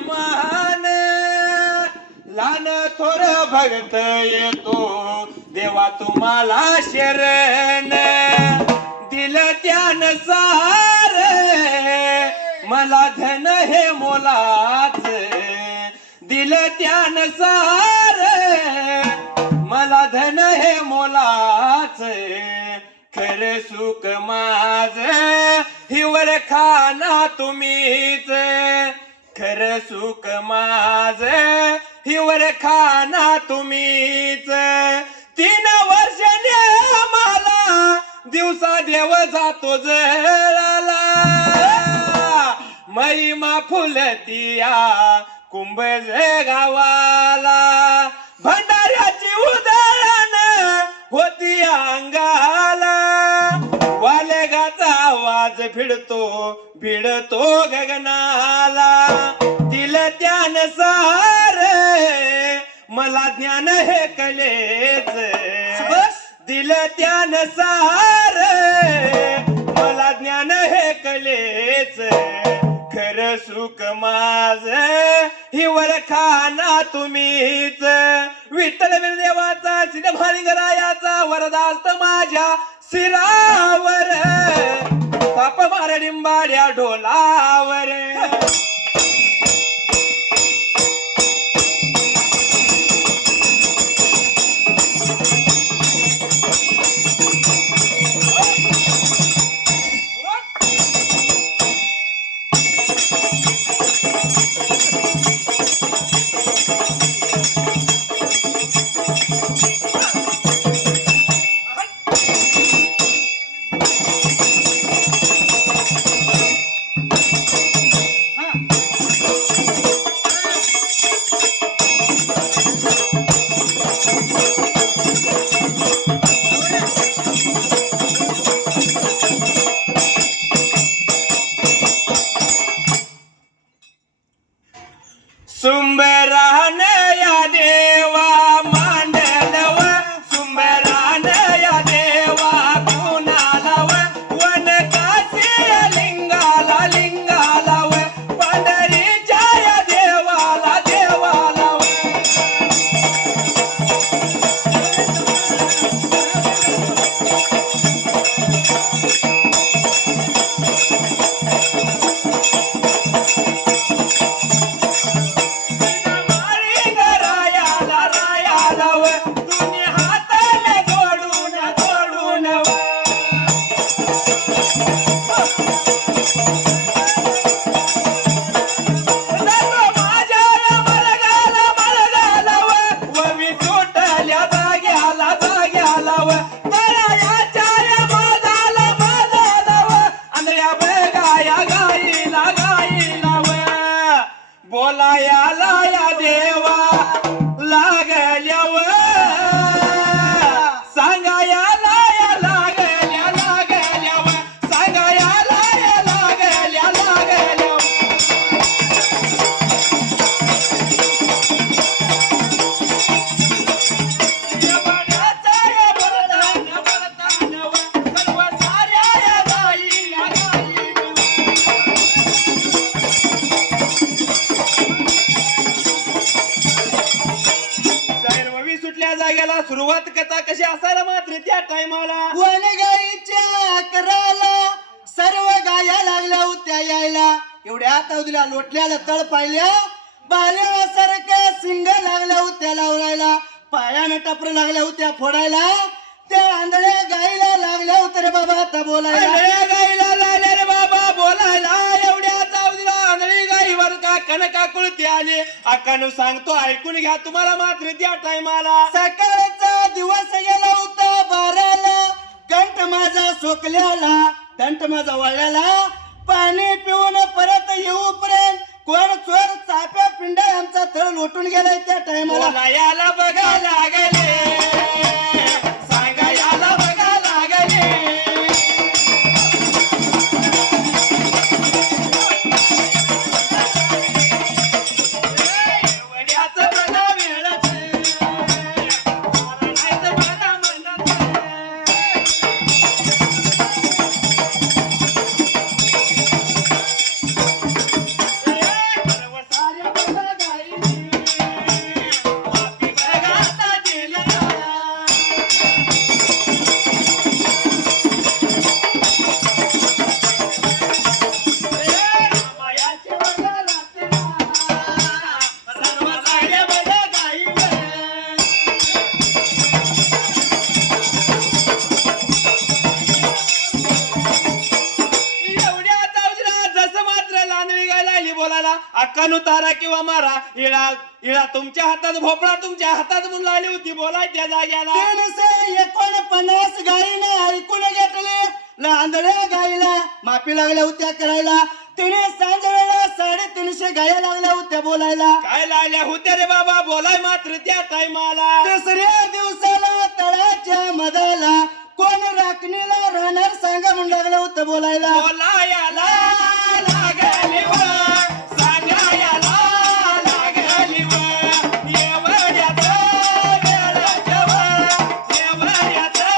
मान लहान थोर भक्त येतो देवा तुम्हाला शरण दिलं त्यानुसार मला धन हे मोलाच दिलं त्यानुसार मला धन हे मोलाच खरं सुख माझ हिवर खाना तुम्हीच खरं सुख माझ हिवर खाना तुम्हीच 3 वर्षाने मला दिवसा देव जातो जळाला महिमा फुलतिया कुंभज गावाला भंडाऱ्याची उधळण होती अंगाला वालगाचा आवाज भिडतो गगनाला दिलं त्यानुसार मला ज्ञान हे कलेच दिलं त्यानुसार मला ज्ञान हे कलेच खरं सुख माझ हिवर खाना तुम्हीच विठ्ठल देवाचा सिद्धभालिंगरायाचा वरदास्त माझ्या शिरावर ताप मार डिंबाड्या ढोलावर सुंबरान या देवा मांडलव सुंबरान या देवा कुणालाव वन काशी लिंगाला लिंगालाव पंढरीच्या या देवाला देवालाव बोलायाला या देवा लागल्याव सांगायाला या लागल्याव सांगायाला या लागल्याव यमनाचा या वरदान सर्व साऱ्या या गायीला सुटल्या जागेला सुरुवात कथा कशी असायला मात्र त्या टायमाला वनगाईच्या कराला सर्व गाया लागल्या होत्या यायला एवढ्या तावदीला लोटल्याला तळ पाहिल्या बाल्यासारख्या सिंग लागल्या होत्या लावलायला पायानं टपर लागल्या होत्या फोडायला त्या आंधळ्या गाईला लागल्या होत्या रे बाबा आता बोलायला आंधळ्या गाईला लागल्या रे बाबा बोलायला एवढ्या तावदीला आंधळी गाईवर का कनका कुळती आली अक्कानु सांगतो ऐकून घ्या तुम्हाला मात्र त्या टायमाला सकाळचा दिवस गेला होता 12ला कंठ माझा सोकल्याला कंठ माझा वळल्याला पाणी पिऊन परत येऊपर्यंत कोण चोर चाप्या पिंडा आमचा तळ लोटून गेलाय त्या टायमाला बोलायाला बघा लागले सांगायाला बघा लागले वड्याचं बघा वेळच मारणायचं बघा म्हणत बोलायला अक्कानु तारा किंवा मारा इळा इळा तुमच्या हातात भोपळा तुमच्या हातात म्हणून लागली होती बोलायच्या जाग्याला 349 गायीने ऐकून घेतले लांदड्या गाईला माफी लागल्या होत्या करायला तिने सांज वेळेला 350 गाया लागल्या होत्या बोलायला काय लागल्या होत्या रे बाबा बोलाय मात्र त्या टायमाला तिसऱ्या दिवसाला तळाच्या मधाला कोण राखणीला राहणार सांगा म्हणून लागलं होतं बोलायला बोलायला लागली व सांगायला लागली व एवढ्याचं वेळाचं व एवढ्याचं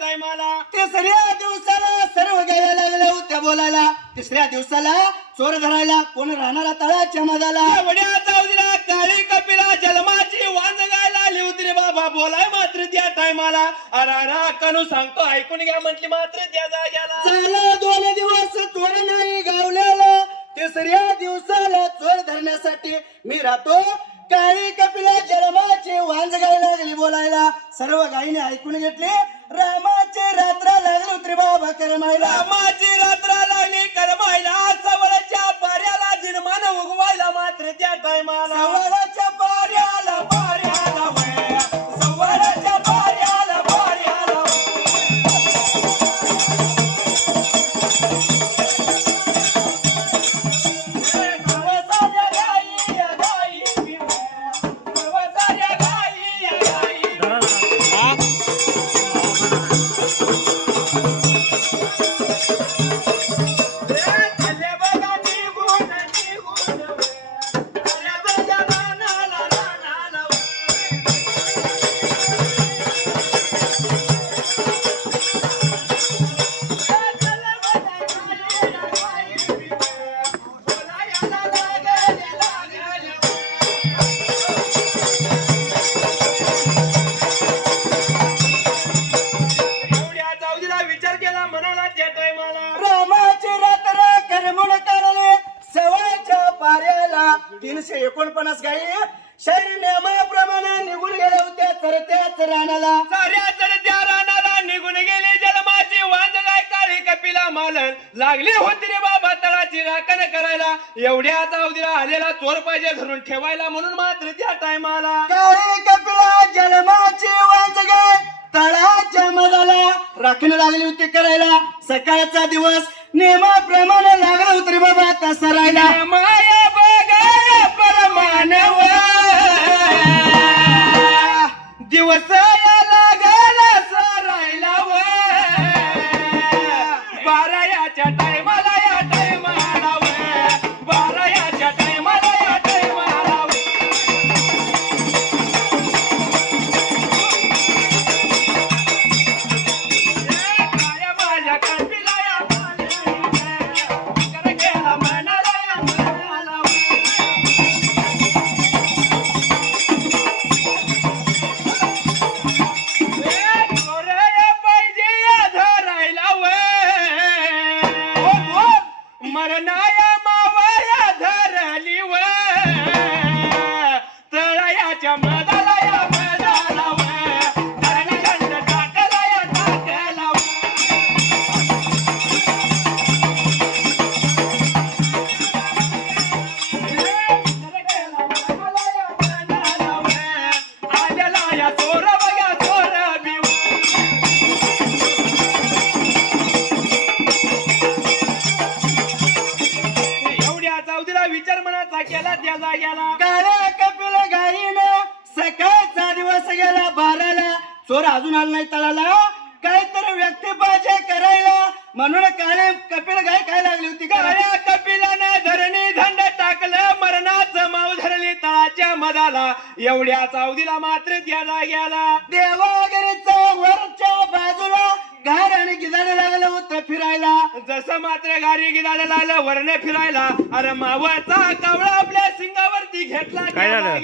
टायमाला तिसऱ्या दिवसाला सर्व गाया लागल्या होत्या बोलायला तिसऱ्या दिवसाला चोर धरायला कोण राहणारा तळाच्या मधाला एवढ्या जाऊदिला काळी कपिला जन्माची वांज गायला आली होती रे बाबा बोलाय मात्र त्या टायमाला अरा कनू सांगतो ऐकून घ्या म्हटली मात्र त्या जाग्याला झाला 2 दिवस चोर नाही गावल्याला तिसऱ्या दिवसाला चोर धरण्यासाठी मी राहतो काळी कपिला जन्माची वांज गायला लागली बोलायला सर्व गायीने ऐकून घेतले रामाचे रात्र लागले होते बाबा करमायला रामाची रात्र लागली करमायला सवळच्या पाऱ्याला जिरमान उगवायला मात्र त्या टायमाला सवळच्या पाऱ्याला पाऱ्याला वय सवळच्या पाऱ्याला पाऱ्याला विचार केला म्हणाला त्या टायमाला रामाचे रात्र करमून काढले सवळच्या पाऱ्याला 349 गायी शरीर नियमाप्रमाणे निघून गेल्या होत्या तर त्याच रानाला साऱ्या चढत्या रानाला निघून गेली जन्माची वांज गाय काळी कपिला मालन लागली होती रे बाबा तळाची राखण करायला एवढ्या जाऊदीला आलेला चोर पाहिजे धरून ठेवायला म्हणून मात्र त्या टायमाला काळी कपिला जन्माची वांज गाय तळाच्या मधाला राखण लागली होती करायला सकाळचा दिवस नियमाप्रमाणे लागला होता रे बाबा तसा राहिला माया बघाय परमानव दिवस या लागला सरायला व बारायाच्या टायमाला या टायमाला व बारायाच्या टायमाला या टायमाला माझ्या कपिला या कर गेला मनाला या मनाला पोर अजून आलं नाही तळाला, काहीतरी व्यक्ती पाहिजे करायला, म्हणून काळे कपिल गाय काय लागली होती का? काळ्या कपिलानं धरणी धंड टाकलं, मरणाचं माव धरली तळाच्या मधाला, एवढ्या चावदीला मात्र द्यायला गेला. देवागरीचा वरच्या बाजूला घार आणि गिजाडे लागलं होतं फिरायला. जसं मात्र गाडी गिदाडे लागलं वरणे फिरायला, अरे मावाचा कावळा आपल्या सिंगावरती घेतला गेला.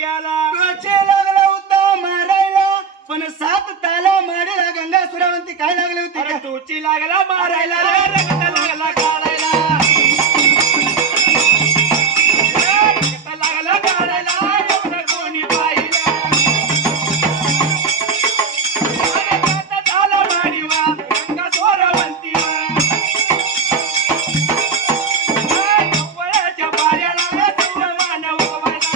टोचे लागला होता मारायला, पण 7 ताला मारीला गंगा सुरावंती काय लागली होती अरे का? टोची लागला मारायला, रगत लागला काढायला, रगत लागला काढायला, एवढं कोणी पाहिलं. रगत झाला माडीवा, गंगा सोरवंतीवा. कवळ्याच्या पायाला सौरवान ओवायला.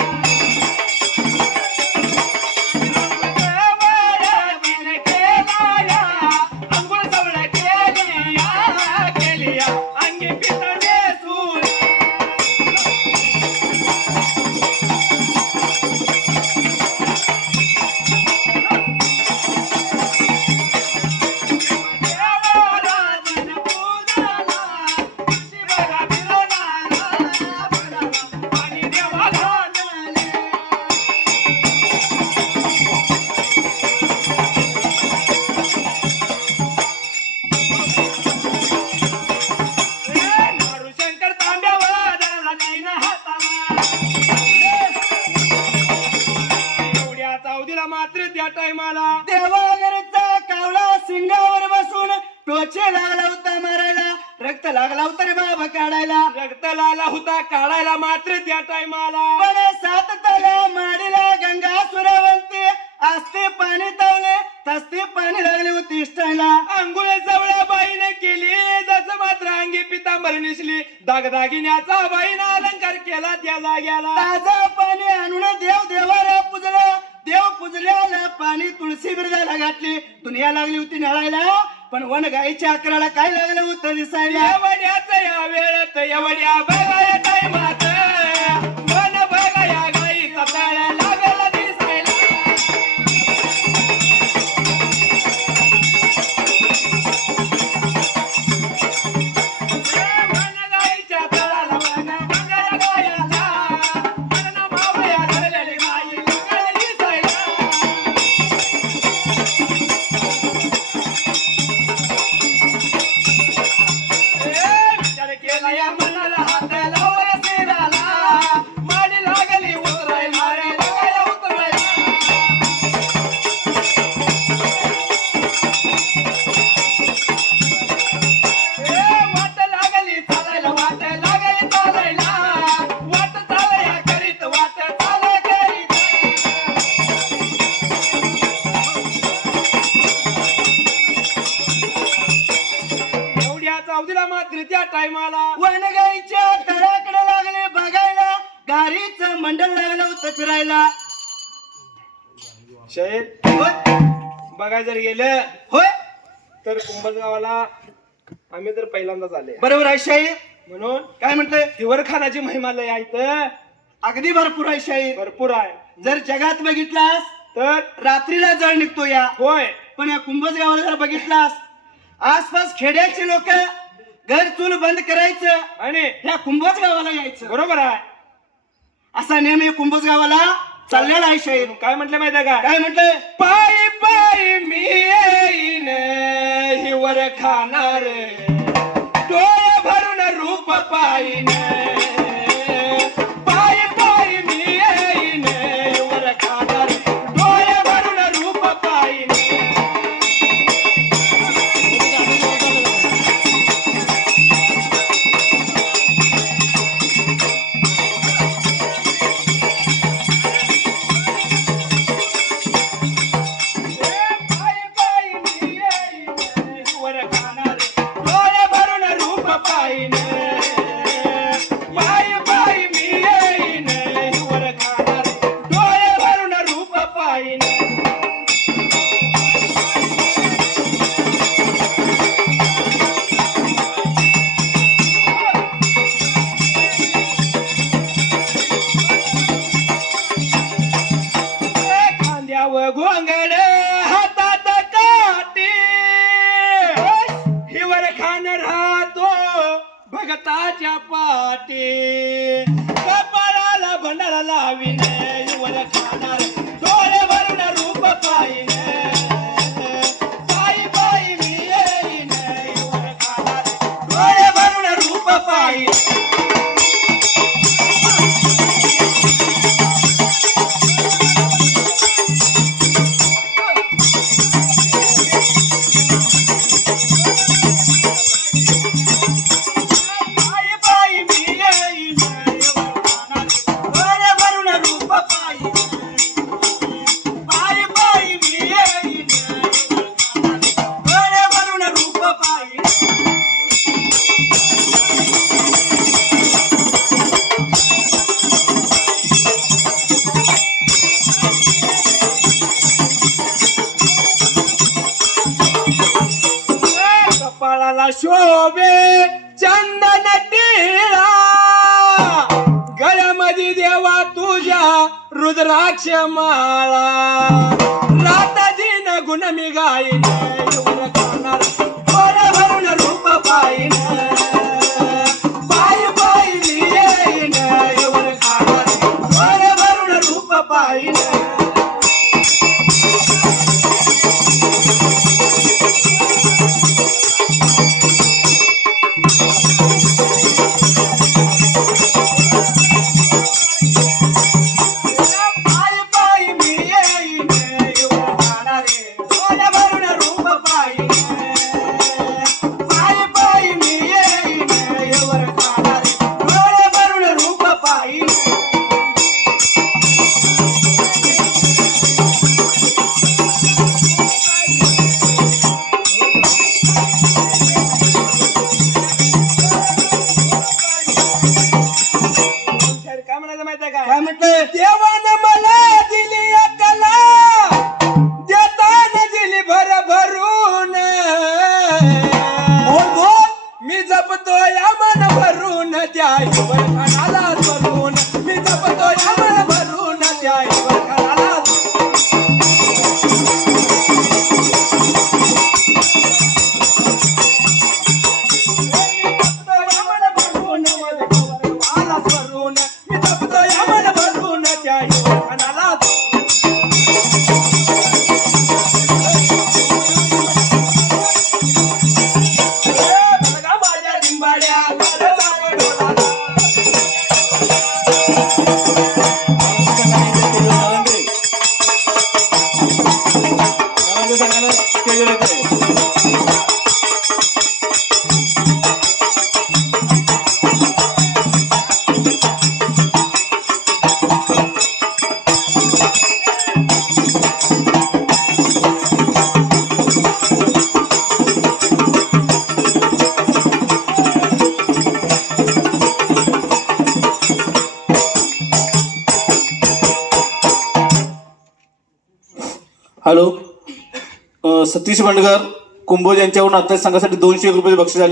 मात्र त्या टायमाला देवागरचा कावळा सिंगावर बसून टोचे लागला होता मारायला, रक्त लागला होता रे बाबा काढायला. रक्त लाला होता काढायला मात्र त्या टायमाला. पण 7 ताला माडीला गंगा सुरावंती, असते पाणी तावले तसते पाणी लागले होती इष्टायला. अंघोळ जवळ्या बाईने केली, जसं मात्र अंगी पितांबर निसली, दागदागिन्याचा बाईनं अलंकार केला त्या जाग्याला. ताजा पाणी आणून देव देवाला पूजलं, देव पूजल्याला पाणी तुळशी बिरजाला घातली, दुनिया लागली होती नळायला. पण वन गाईच्या अकराला काय लागलं होतं दिसायला. एवढ्याच या वेळेत एवढ्या बघाया टायमात वन बघा या गाईचा तळ्या लागला दिसायला. वन गाईच्या तळाला बघा बघा या गायाला, वन मावळ्या धरलेली गाई लागला दिसायला. विचार केला या मनाला, हात लावला शिराला, माडी लागली उतरायला रे बघायला उतरायला. वाट लागली चालायला, वाट लागली चालायला, वाट चालया करीत, वाट चालया करीत. एवढ्या चावदीला मात्र त्या टायमाला वन गाईच्या तळाकडे लागले बघायला, गाडीचं मंडळ लागलं होतं फिरायला. शहीद होय बघाय जर गेलं होय तर कुंभज गावाला आम्ही तर पहिल्यांदाच आले, बरोबर आहे शाही. म्हणून काय म्हटलंय? हिवर खानाची महिमा लय आहे तर अगदी भरपूर आहे शाही. भरपूर आहे. जर जगात बघितलास तर रात्रीला जळ निघतो या, होय पण या कुंभज गावाला जर बघितलास आसपास खेड्याची लोक घर चूल बंद करायचं आणि या कुंभज गावाला यायचं. बरोबर आहे. असा नेहमी कुंभज गावाला चाललेला आहे शाहीर. काय म्हटलं माहिती का? काय म्हटलंय? पायी पायी मी येईन हिवर खाणार, डोळे भरून रूप पाईन. पायी पायी मी येईन हिवर खाणार, डोळे भरून रूप पाईन. पायी पायी मी येईन हिवर खाणार, डोळे भरून रूप पाईन. पायी पायी मी येईन हिवर खाणार, डोळे भरून रूप पाईन. खांद्यावर घोंगड, हातात भगताच्या पाठी कपाळाला भंडारा लाविने वर खाणार डोळे भरून रूप पाहिने पायी पायी मी येईने वर खाणार डोळे भरून रूप पाहिने कपाळाला शोभे चंदन टिळा गळ्यामध्ये देवा तुझ्या रुद्राक्ष माळा राताजीन गुण मी गाईने वर खाणार डोळे भरून रूप पाहिने पायी पायी मी येईने वर खाणार डोळे भरून रूप पाहिने काय म्हटलं? देवानं मला दिली अकला देताना दिली भरभरून बोल बोल. मी जपतो या मन भरून त्या खानाला भरून मी जपतो या मन भरून त्या खानाला हॅलो, सतीश बंडगर कुंभोज यांच्याकडून आता संघासाठी 201 रुपये बक्षीस आले.